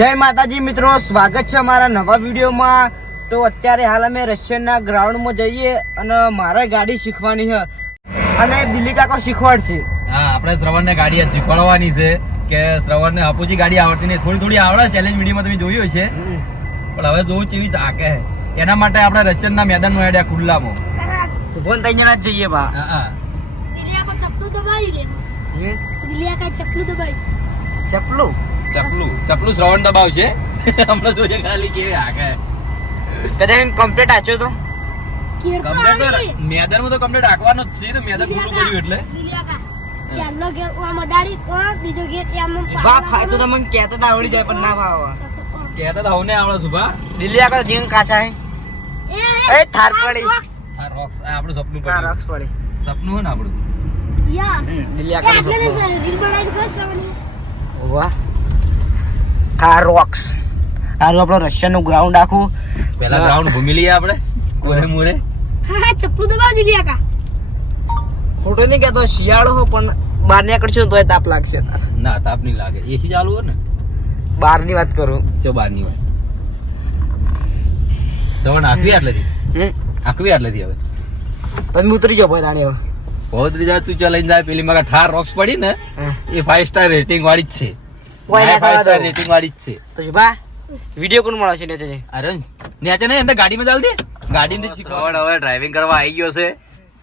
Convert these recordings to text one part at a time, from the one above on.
જય માતાજી મિત્રો, સ્વાગત છે અમારા નવા વિડીયોમાં। તો અત્યારે હાલ અમે રશિયનના ગ્રાઉન્ડમાં જઈએ અને મારે ગાડી શીખવાની છે અને દિલ્હી કાકો શીખવાડશે। હા, આપણે શ્રવણને ગાડી શીખવાડવાની છે કે શ્રવણને હાપુજી ગાડી આવડતી નહીં, થોડી આવડે। ચેલેન્જ વિડીયોમાં તમે જોયું છે, પણ હવે જોવું કેવી ચાકે એના માટે આપણે રશિયનના મેદાનમાં હેડ્યા ખુલ્લામાં। સુભન તઈ જણા જ જઈએ બા। હા, દિલિયા કો ચપલું દબાવી લે। દિલિયા કા ચપલું દબાવી। ચપલું શ્રવણ દબાવશે હમણાં જોઈએ ખાલી કેવી હાકે કદાચ કમ્પ્લીટ આચો તો કેર તો કમ્પ્લીટ આવી મેદાનમાં તો કમ્પ્લીટ હાકવાનો જ છે, તો મેદાન ખુલ્લું પડ્યું એટલે દિલિયા કા પહેલો ગેર આમ અડાડી બીજો ગેર આમ બા ફાય તો તમને કહેતા તો આવડી જાય પણ ના ભાવ કહેતા તો હવને આવડે સુભા દિલ્હી આકો જીન કાચા હે એ થાર પડી આ રોક્સ આ આપણું સપનું કાર પડ્યું રક્ષ પડી સપનું હે ને આપણું યસ દિલ્હી આકો એટલે રીલ બનાવી દો બસ રવાની વાહ કાર રોક્સ આરું આપણો રશિયનનું ગ્રાઉન્ડ આખું પહેલા ગ્રાઉન્ડ ઘૂમી લઈએ આપણે કોરે મોરે। હા ચપલું દબાવ દિલિયા કા ખોટો નહીં કહેતો શિયાળો હો પણ બહાર નીકળશું તોય તાપ લાગશે તાર ના તાપ નહીં લાગે, એસી ચાલુ હોય ને બહારની વાત કરું છે બહારની વાત દવણ આખવી આટલેથી આખવી આટલેથી હવે તમે ઉતરી જાઓ ભાઈ તાણી હવે बहुत रिजा तू चलाइन जाए પેલી મગા ઠાર રોક્સ પડી ને એ 5 સ્ટાર રેટિંગ વાળી જ છે, કોઈ ના 5 સ્ટાર રેટિંગ વાળી જ છે। તો શુભા વિડિયો કોણ મળે છે ને તે અરે નેચે ને અંદર ગાડીમાં ચાલ દે, ગાડીમાં શીખવાડ હવે ડ્રાઇવિંગ કરવા આવી ગયો છે।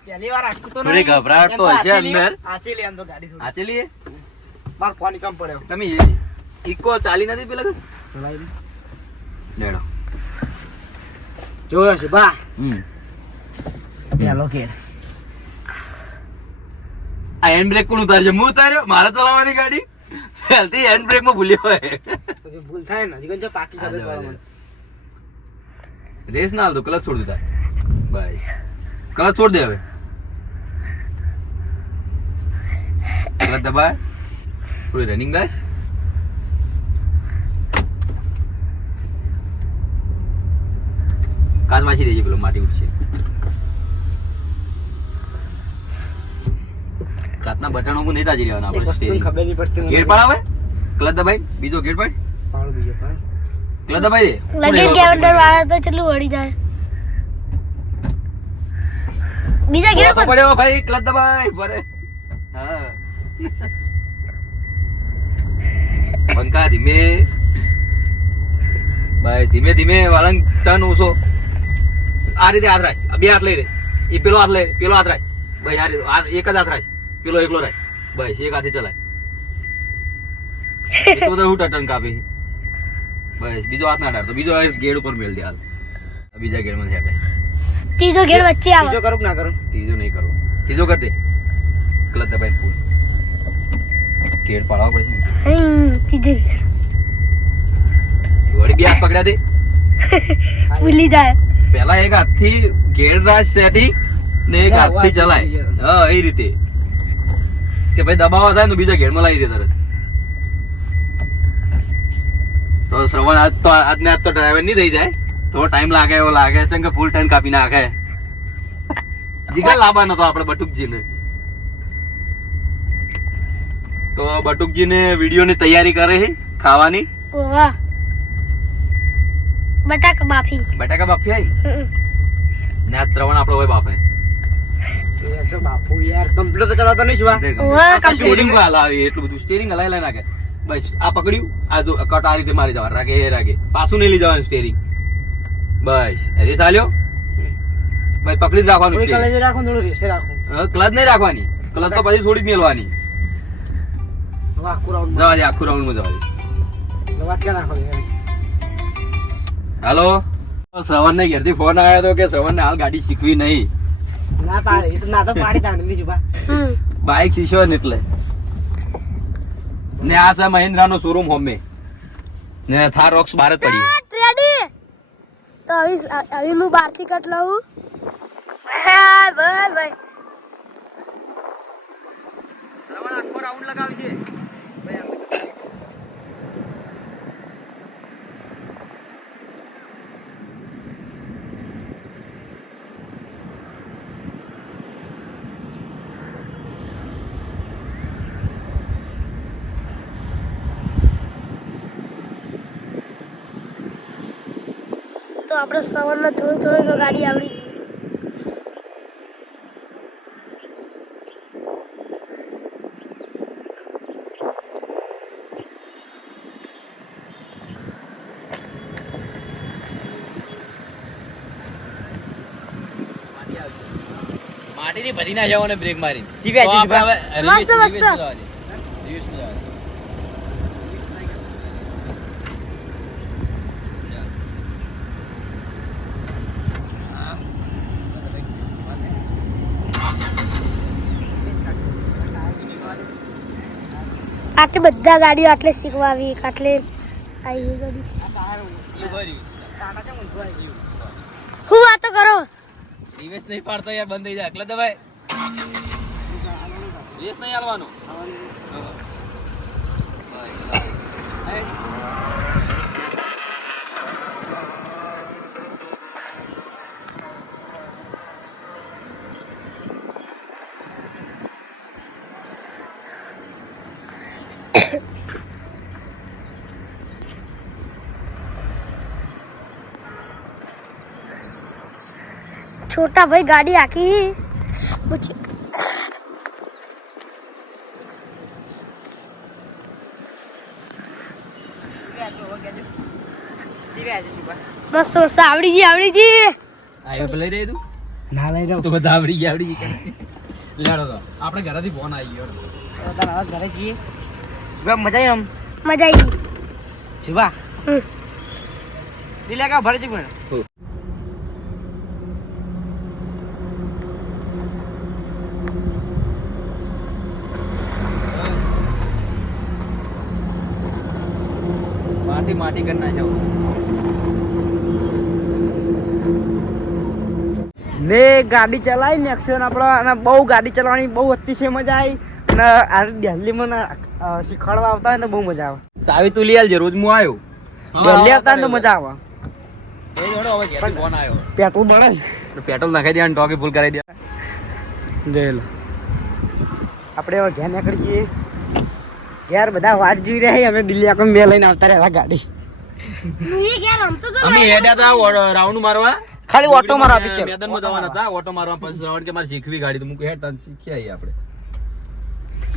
પહેલી વાર આખું તો થોડી ઘબરાહટ તો હશે અંદર, આચી લે આમ તો ગાડી થોડી આ ચલીએ માર ફોન કમ પડ્યો તમે ઇકો ચાલી નથી પેલા ચલાવી લેડો જોયો શુભા પેલો કે આ હેન્ડ બ્રેક કોણ ઉતારશે? હું ઉતાર્યો, મારે ચલાવવાની ગાડી પહેલથી હેન્ડ બ્રેક માં ભૂલ્યો હોય પછી ભૂલ થાય ને હજી જો પાકી કરે રેસ ના હાલતો, ક્લચ છોડ દીધા બસ, ક્લચ છોડ દે હવે, ક્લચ દબાય થોડી રનિંગ ગાય કાચ વાંચી દેજે, પેલો માટી ઉઠશે। કાચના બટનો નહીં તાજી રહેવાના આપણે, સ્ટીયરિંગ ખબર નહીં પડતી ગેર પર આવે ક્લચ દબાઈ, બીજો ગેર પર પાડો બીજો પાડ ક્લચ દબાઈ દે, લગે કેવડર વાળા તો ચલું વળી જાય બીજા ગેર પર પડ્યો ભાઈ, ક્લચ દબાઈ ભરે હા પંકા ધીમે ભાઈ, ધીમે ધીમે વાળંગ ટર્ન ઓછો, આ રીતે હાથ રાખ, બે હાથ લઈ રે, એ પેલો હાથ લે, પેલો હાથ રાખ ભાઈ, આ રીતે એક જ હાથ રાખ, પેલો એકલો રાખ બસ, એક હાથે ચલાય એટલું બધું હું ટર્ન કાપી બસ, બીજો હાથ ના ડાળ તો બીજો ગેડ ઉપર મેળ દે હાલ, બીજા ગેડ માં હેઠે ત્રીજો ગેર વચ્ચે આવે બીજો કરું કે ના કરું ત્રીજો નહીં કરવો, ત્રીજો કર દે, ક્લચ દબાઈ ફૂલ ગેડ પાડવા પડશે, ત્રીજો ગેર વળી બે હાથ પકડ્યા દે, ભૂલી જાય પેલા એક હાથથી ગેર રાજ સેટિંગ ને એક હાથથી ચલાય, હા એ રીતે કે ભાઈ દબાવો થાય તો બીજા ગેરમાં લાવી દે તરત। તો શ્રવણ આજ તો આજને આજ તો ડ્રાઈવર નહીં થઈ જાય, થોડો ટાઈમ લાગે એવો લાગે છે કે ફૂલ ટાઈમ કાપી નાખે, જીગા લાવવાનો તો આપણે બટુકજીને, તો બટુકજીને વિડીયોની તૈયારી કરે છે ખાવાની, વાહ બટાકા બાફી બટાકા બાફી આવી ને આજ શ્રવણ આપણો હોય બાપે યાર જો બાપુ યાર કમ્પ્લીટ તો ચલાવતો નહીં શુભા સ્ટીયરિંગ હલાવી, એટલું બધું સ્ટીયરિંગ હલાવી નાખે બસ, આ પકડ્યું આ જો કટ આ રીતે મારી જવાનું, રાગે એ રાગે પાછું નહીં લઈ જવાનું સ્ટીયરિંગ બસ, રેસ આલ્યો ભાઈ, પકડી જ રાખવાનું થોડી કલેજે રાખો થોડું રેસે રાખો ક્લચ નહીં રાખવાની, ક્લચ તો પછી છોડી જ મેલવાની, હવે આખું રાઉન્ડ જવા દે આખું રાઉન્ડ માં જવા દે। વાત ક્યાં નાખો હાલો, શ્રવણ ને ઘેરથી ફોન આવ્યો હતો કે શ્રવણ ને હાલ ગાડી શીખવી નહીં, ના પાડે એ તો ના તો પાડી તાણી નહીં શુભા બાઇક શીખ્યો ને એટલે, ને આ છે મહિન્દ્રા નો શોરૂમ હોમે ને થાર રોક્સ બહાર જ પડી રેડી તો હવે હું બહારથી કટ લઉં હા ભાઈ ભાઈ શ્રવણ આખો રાઉન્ડ લગાવશે ભાઈ આપણે શ્રવણને થોડી થોડી તો ગાડી આવડી છે. માટીની ભરી ના જાવ ને બ્રેક મારી જીવ્યા તો આપણે મસ્ત, હવે મસ્ત. રિવ્યુઝ માં જવા દે. આટલે બધા ગાડીઓ આટલે શીખવા આવી આટલે આવી ગાડી. હું વાતો કરો? રિવેસ નહીં પાડતો યાર, બંધ થઈ જાય એટલે દબાય. રિવેસ નહીં હાલવાનો. छोटा भाई गाड़ी आकी कुछ मस्त मस्त आवड़ी गई આયો પેલે રે તું ના લઈ રહ્યો તો બધા આવડી ગયા લેડો તો આપણે ઘરેથી ફોન આવી ગયો. હવે ઘરે જઈએ. શિવા મજા આવી આમ मजा आई. શિવા દિલે કા ભરે છે પણ માટી કરી નાખ્યો. ને ગાડી ચલાવી ને એક્શન આપણા અને બહુ ગાડી ચલાવવાની બહુ અતિશય મજા આવી અને આ દિલ્હીમાં શીખવાડવા આવતા હોય ને તો બહુ મજા આવે. ચાવી તું લઈ આલજે, રોજ હું આવ્યો. દિલ્હી આવતા હોય ને તો મજા આવે. એ જોડો હવે ઘેરથી ફોન આવ્યો. પેટ્રોલ બળે તો પેટ્રોલ નાખી દે અને ટોકી ફૂલ કરાવી દે. જઈ લો આપણે હવે ઘેર નીકળી જઈએ. ઘેર બધા વાટ જોઈ રહ્યા અમે દિલ્હી આખો મેં લઈને આવતા રહ્યા ગાડી. ये क्या रमतो तो અમે હેડ્યા હતા રાઉન્ડ મારવા. ખાલી ઓટો મારવા આપી છે. મેદાનમાં જવાના હતા ઓટો મારવા. પછી શ્રવણ કે મારે શીખવી ગાડી, તો મૂકી હેડ તને શીખી આવીએ આપણે.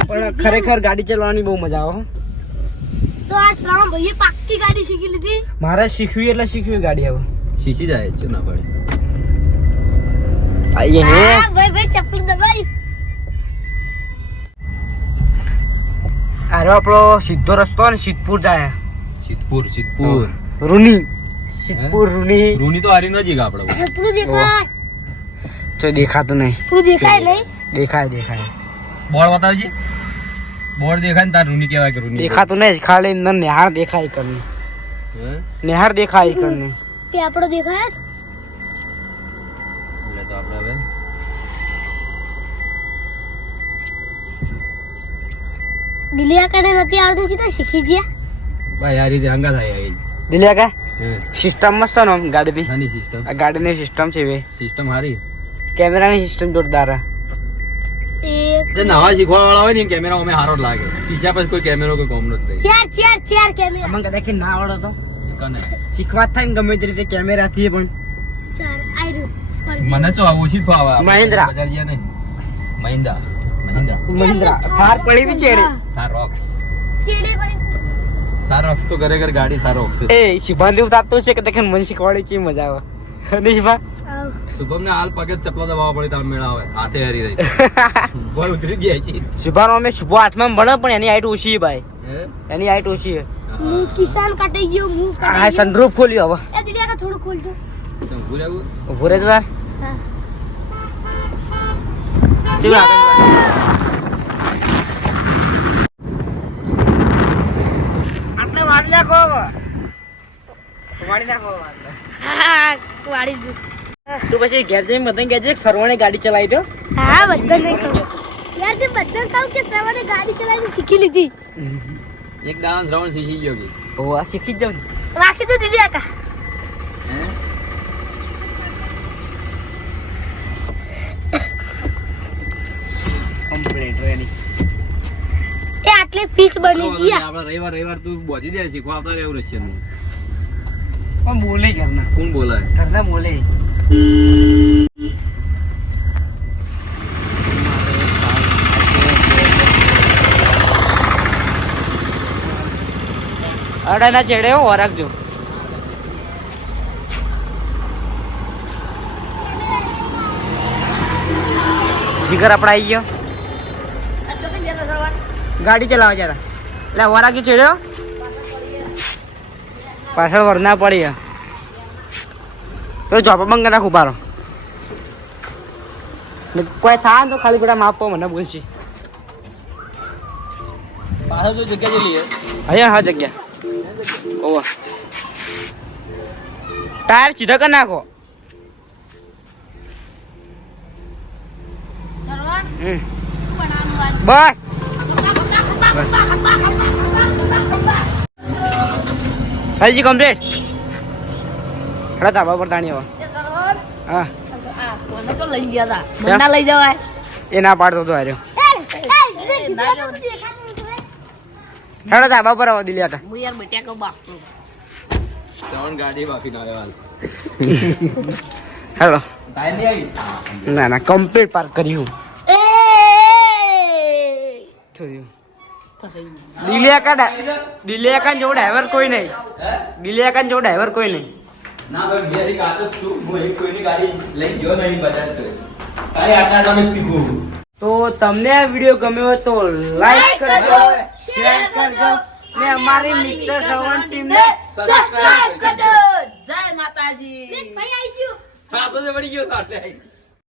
પણ ખરેખર ગાડી ચલાવવાની બહુ મજા આવે. तो आज श्रावण भैया पक्की गाड़ी सीखी ली थी. મારે શીખવી એટલે શીખવી ગાડી હવે શીખી જાય છે ના પડે. આઈએ હે हाँ, भाई भाई चप्पल दबाई. આરો આપણો સીધો રસ્તો ને સિદ્ધપુર જાય. સિદ્ધપુર રૂની સિદ્ધપુર રૂની રૂની તો હારી નજીક આપણે. पूरा देखा તો દેખાતું નહીં. पूरा देखा है नहीं. દેખાય બોર્ડ બતાવજે. બોર્ડ દેખાય ને તાર રૂની કહેવાય કે રૂની. દેખાતું નહીં. ખાલી અંદર નિહાળ દેખાય કરની. હે? નિહાળ દેખાય કરની. કે આપણો देखा है. એટલે તો આપણે હવે દિલિયા કને નથી આવડતું છે તો શીખી ગયા. ભાઈ આ રીતે હંગા થાય આવી. દિલ્યા કા હે સિસ્ટમ મસ્ત છે ને આમ ગાડીની. આની સિસ્ટમ આ ગાડીની સિસ્ટમ છે બે. સિસ્ટમ હારી. કેમેરાની સિસ્ટમ જોરદાર છે. એક જે નવા શીખવા વાળા હોય ને કેમેરા અમે હારો જ લાગે. શીખ્યા પછી કોઈ કેમેરો કોઈ કોમ નથી થઈ. ચાર કેમેરા. અમને કદાચ ના આવડે તો કને શીખવા જ થાય ને ગમે તે રીતે કેમેરાથી પણ. ચાર આયરું સ્કોર્પિયો. મને તો ઓછી જ ફાવે. આપણે મહિન્દ્રા. બજાર ગયા નહીં. મહિન્દ્રા મહિન્દ્રા થાર પડી હતી ચેડે. થાર રોક્સ. ચેડે પડી. થાર રોક્સ તો ઘરે ઘરે ગાડી થાર રોક્સ. એ શુભાંતિ ઉતારતો છે કે દેખે મન શીખવાડી છે મજા આવે. નહીં શુભા આવ. શુભમ ને હાલ પગે ચપલા દબાવવા પડે તાર મેળા આવે. હાથે હરી રહી. બોલ ઉતરી ગયા છે. શુભાનો અમે શુભો આઠમાં ભણે પણ એની હાઈટ ઓછી છે ભાઈ. હે? એની હાઈટ ઓછી છે. મું કિસાન કટાઈ ગયો મું આ કટાઈ ગયો. સનરૂફ ખોલ્યો હવે. એ દિલિયા કા થોડું ખોલજો. તો ઊભું રહેવું? ઉભો રહે તાર. હા. ચલ આગળ. આટલે વાળી નાખો. વાળી નાખો. હા વાળી દઉં. તું પછી ઘેર જઈને બધાને કહેજે કે સરવણે ગાડી ચલાવી દો. હા બધાને કહું. યાર તે બધાને કહું કે શ્રવણે ગાડી ચલાવવાની શીખી લીધી. એક દાન શ્રવણ શીખી ગયો કે ઓ આ શીખી જ જાવ ને. રાખી દો દિલિયા કા. હે? કમ્પ્લીટ એની. એ આટલે ફિક્સ બની ચલો, ગયા. આપણે રવિવાર તું બોધી દે શીખવા આવતા રહેવું રશિયન નું. પણ બોલે ઘરના કોણ બોલાય ઘરના બોલે અડાના ચેડે હો રાખજો જીગર આપડા આવી ગયો ગાડી ચલાવવા જતા એટલે વરાકી ચડ્યો પાછળ વરના પડી તો જોબ બંગ નાખ ઉભારો કોઈ થાય ને તો ખાલી પેલા માપો મને બોલશે પાછળ તો જગ્યા જેટલી છે અહીંયા હા જગ્યા ઓવા ટાયર સીધા કરી નાખો બસ હજી કમ્પ્લીટ ખડા ધાબા પર તાણી હવે હા લઈ ગયા હતા લઈ જવાય એ ના પાડતો તો હાર્યો હેડો ધાબા પર આવો દિલ્હી હતા હું યાર બેટા કહું બાપ ત્રણ ગાડી બાકી ના હાલ હેડો ટાઈમ નહીં આવી ના ના કમ્પ્લીટ પાર્ક કર્યું થયું દિલ્હી કા જો ડ્રાઈવર કોઈ નહીં દિલ્હી કા જો ડ્રાઈવર કોઈ નહીં ના ભાઈ બિહારી કાતો જ છું હું એક કોઈની ગાડી લઈ ગયો નહીં બજાર તો તારે આટલા તમે શીખું તો તમને આ વિડીયો ગમ્યો હોય તો લાઈક કરજો શેર કરજો ને અમારી મિસ્ટર શ્રવણ ટીમ ને સબસ્ક્રાઇબ કરજો જય માતાજી હા તો વળી ગયો એટલે